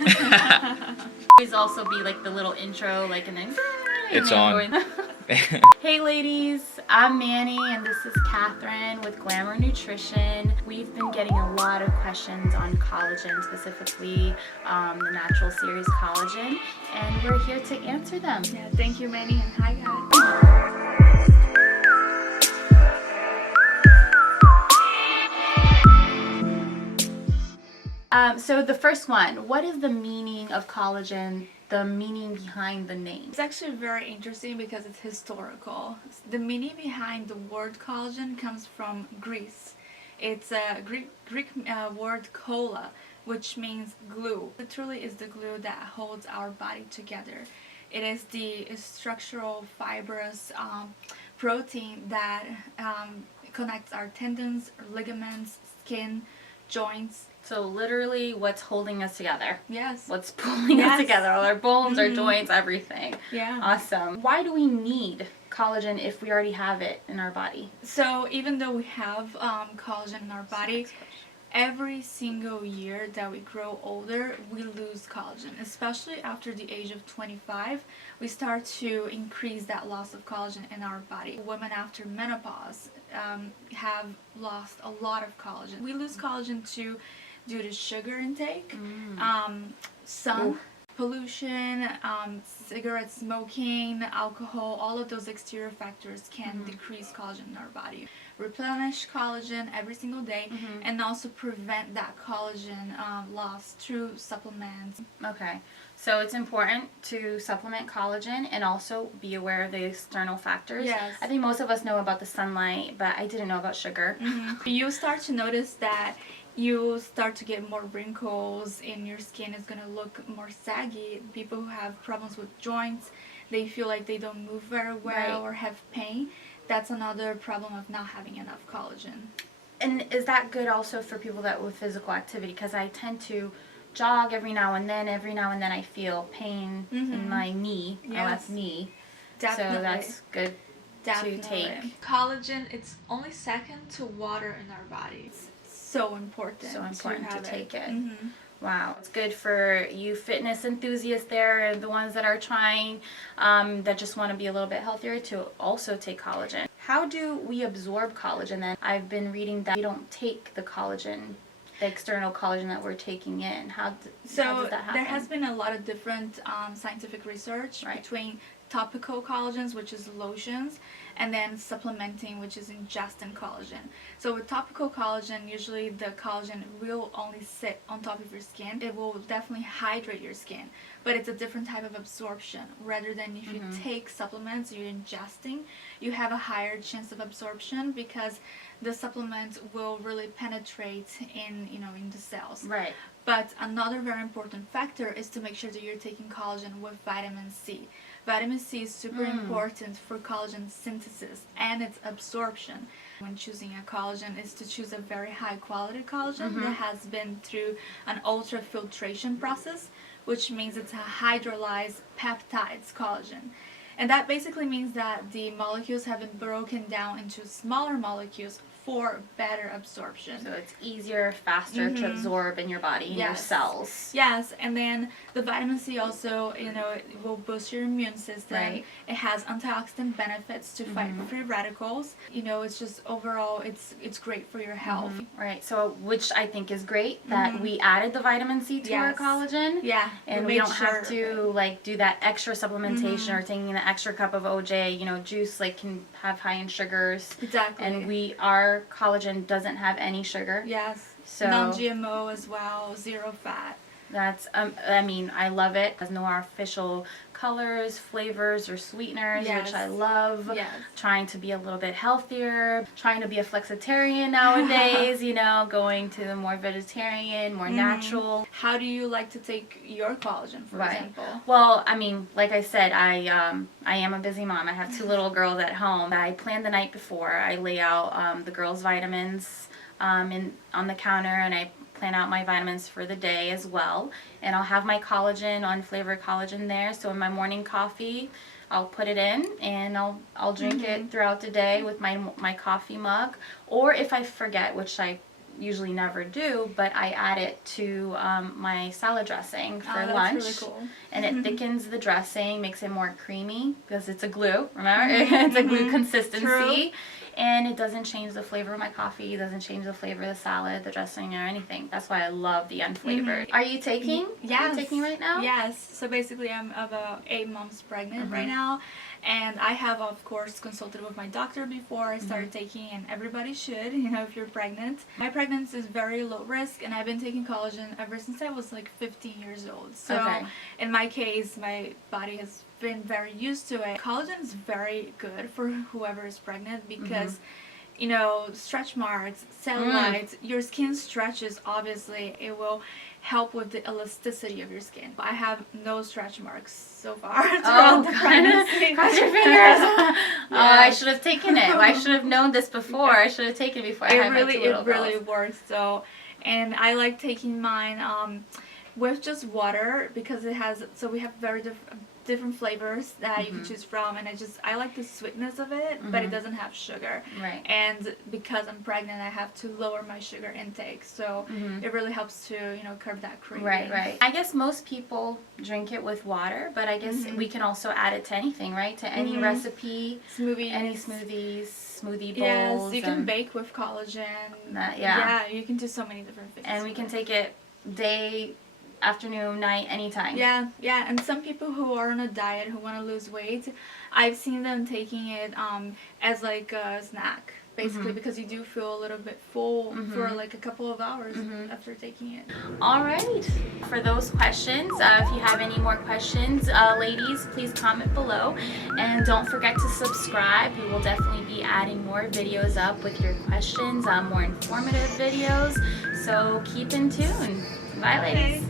Always also be like the little intro, like, and then It's on. Hey ladies, I'm Manny and this is Catherine with Glamour Nutrition. We've been getting a lot of questions on collagen, specifically the natural series collagen, and we're here to answer them. Yeah, thank you, Manny, and hi guys. So the first one, what is the meaning of collagen, the meaning behind the name? It's actually very interesting because it's historical. The meaning behind the word collagen comes from Greece. It's a Greek word kola, which means glue. It truly is the glue that holds our body together. It is the structural fibrous protein that connects our tendons, ligaments, skin, joints. So literally what's holding us together. Yes. What's pulling us together, all our bones, our joints, everything. Yeah. Awesome. Why do we need collagen if we already have it in our body? So even though we have collagen in our body, every single year that we grow older, we lose collagen. Especially after the age of 25, we start to increase that loss of collagen in our body. Women after menopause have lost a lot of collagen. We lose collagen due to sugar intake, sun, pollution, cigarette smoking, alcohol. All of those exterior factors can decrease collagen in our body. Replenish collagen every single day and also prevent that collagen loss through supplements. Okay, so it's important to supplement collagen and also be aware of the external factors. Yes. I think most of us know about the sunlight, but I didn't know about sugar. You start to notice that you start to get more wrinkles and your skin is going to look more saggy. People who have problems with joints, they feel like they don't move very well or have pain. That's another problem of not having enough collagen. And is that good also for people that with physical activity? Because I tend to jog every now and then I feel pain in my knee, my left knee. Definitely. So that's good to take. Collagen, it's only second to water in our bodies. So important to take it. Wow, it's good for you fitness enthusiasts there and the ones that are trying that just want to be a little bit healthier to also take collagen. How do we absorb collagen then? I've been reading that we don't take the collagen, the external collagen that we're taking in. How does that happen? There has been a lot of different scientific research between topical collagens, which is lotions, and then supplementing, which is ingesting collagen. So with topical collagen, usually the collagen will only sit on top of your skin. It will definitely hydrate your skin, but it's a different type of absorption. Rather than if you take supplements, you're ingesting, you have a higher chance of absorption because the supplement will really penetrate in the cells. Right. But another very important factor is to make sure that you're taking collagen with vitamin C. Vitamin C is super important for collagen synthesis and its absorption. When choosing a collagen is to choose a very high quality collagen that has been through an ultrafiltration process, which means it's a hydrolyzed peptides collagen. And that basically means that the molecules have been broken down into smaller molecules for better absorption. So it's easier, faster to absorb in your body, in your cells. Yes, and then the vitamin C also, it will boost your immune system. Right. It has antioxidant benefits to fight free radicals. It's just overall, it's great for your health. Right, so which I think is great that we added the vitamin C to our collagen. Yeah. And we don't have to do that extra supplementation or taking an extra cup of OJ, juice can have high in sugars. Exactly. And our collagen doesn't have any sugar. Yes. So non-GMO as well, zero fat. That's, I love it. There's no artificial colors, flavors, or sweeteners, which I love. Yes. Trying to be a little bit healthier, trying to be a flexitarian nowadays, going to the more vegetarian, more natural. How do you like to take your collagen, for example? Well, like I said, I am a busy mom. I have 2 little girls at home. I plan the night before. I lay out the girls' vitamins on the counter, and I plan out my vitamins for the day as well. And I'll have my collagen, unflavored collagen there. So in my morning coffee, I'll put it in and I'll drink it throughout the day with my coffee mug. Or if I forget, which I usually never do, but I add it to my salad dressing for that's lunch. really cool. And it thickens the dressing, makes it more creamy because it's a glue, remember? It's a glue consistency. True. And it doesn't change the flavor of my coffee, it doesn't change the flavor of the salad, the dressing, or anything. That's why I love the unflavored. Are you taking? Yes. Are you taking right now? Yes. So basically, I'm about 8 months pregnant right now, and I have, of course, consulted with my doctor before I started taking, and everybody should, you know, if you're pregnant. My pregnancy is very low risk, and I've been taking collagen ever since I was like 15 years old. So in my case, my body has been very used to it. Collagen is very good for whoever is pregnant because you know, stretch marks, cellulite, your skin stretches, obviously it will help with the elasticity of your skin. I have no stretch marks so far throughout the pregnancy. Cross your fingers. Oh, I should have taken it. I should have known this before. I should have taken it before I had my 2 little girls. It really works. So, and I like taking mine with just water because it has, so we have very different flavors that you can choose from, and I like the sweetness of it, but it doesn't have sugar. Right. And because I'm pregnant, I have to lower my sugar intake, so it really helps to, you know, curb that craving. Right. I guess most people drink it with water, but I guess we can also add it to anything, right? To any recipe, smoothies, any smoothies, smoothie Yes, bowls. you can bake with collagen. Yeah, you can do so many different things. And we can take it day, afternoon, night, anytime. Yeah, and some people who are on a diet who want to lose weight, I've seen them taking it as like a snack, basically, because you do feel a little bit full for like a couple of hours after taking it. All right. For those questions, if you have any more questions, ladies, please comment below. And don't forget to subscribe. We will definitely be adding more videos up with your questions, more informative videos. So keep in tune. Bye, ladies.